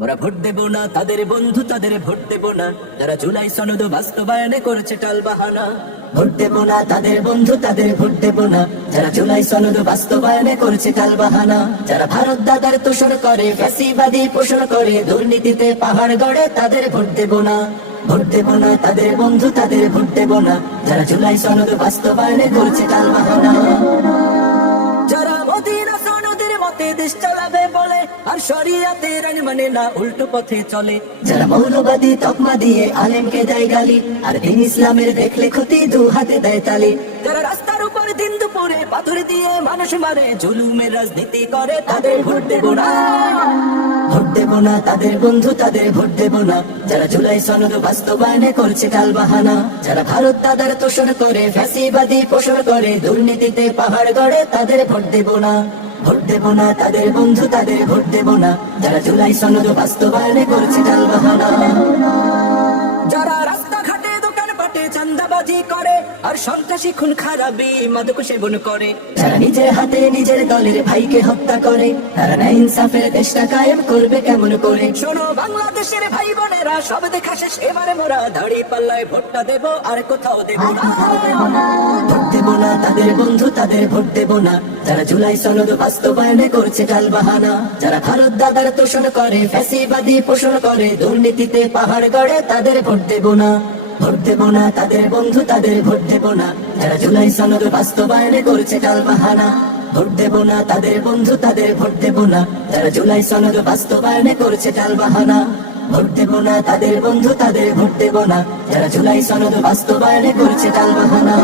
মোরা ভোট দেব না তাদের বন্ধু, তাদের ভোট দেব না যারা জুলাই সনদ বাস্তবায়নে করেছে টালবাহানা। ভোট দেব না তাদের বন্ধু, তাদের ভোট দেব না যারা জুলাই সনদ বাস্তবায়নে করেছে টালবাহানা। যারা ভারত দাদার তোষণ করে, ফ্যাসিবাদী পোষণ করে, দুর্নীতিতে পাহাড় গড়ে, তাদের ভোট দেব না। ভোট দেব না তাদের বন্ধু, তাদের ভোট দেব না যারা জুলাই সনদ বাস্তবায়নে করেছে টালবাহানা। যারা মদিনা সনদের মতে দেশ চালাবে বলে আর শরিয়াতের আইন মানে না, উল্টো পথে চলে। যারা মৌলবাদী তকমা দিয়ে আলেমকে দেয় গালি আর দিন ইসলামের দেখলে ক্ষতি দু হাতে দেয় তালি। যারা রাস্তার উপর দিন দুপুরে পাথর দিয়ে মানুষ মারে, জুলুমের রাজনীতি করে, তাদের ভোট দেব না। ভোট দেব না তাদের বন্ধু, তাদের ভোট দেব না যারা জুলাই সনদ বাস্তবায়নে করছে টালবাহানা। যারা ভারত দাদার তোষণ করে, ফ্যাসিবাদী পোষণ করে, দুর্নীতিতে পাহাড় গড়ে, তাদের ভোট দেব না। ভোট দেব না তাদের বন্ধু, তাদের ভোট দেব না যারা জুলাই সনদ বাস্তবায়নে করছে টালবাহানা। যারা রাস্তাঘাটে দোকান পাটে চাঁদাবাজি করে আর সন্ত্রাসী খুন খারাপি মাদক সেবন করে, যারা নিজের হাতে নিজের দলের ভাইকে হত্যা করে, তারা না ইনসাফের দেশটা কায়েম করবে কেমন করে? শোনো বাংলাদেশের ভাই বোনেরা, সব দেখা শেষ এবারে মোরা দাড়ি পাল্লায় ভোটটা দেব আর কোথাও দেব না। ভোট দেব না তাদের বন্ধু, তাদের ভোট দেব না যারা জুলাই সনদ বাস্তবায়নে করছে টালবাহানা। যারা ভারত দাদার তোষণ করে, ফ্যাসিবাদী পোষণ করে, দুর্নীতিতে পাহাড় গড়ে, তাদের ভোট দেব না। ভোট দেব না তাদের বন্ধু, তাদের ভোট দেব না যারা জুলাই সনদ বাস্তবায়নে করছে টালবাহানা। ভোট দেব না তাদের বন্ধু, তাদের ভোট দেব না যারা জুলাই সনদ বাস্তবায়নে করছে টালবাহানা। ভোট দেব না তাদের বন্ধু, তাদের ভোট দেব না যারা জুলাই সনদ বাস্তবায়নে করছে টালবাহানা।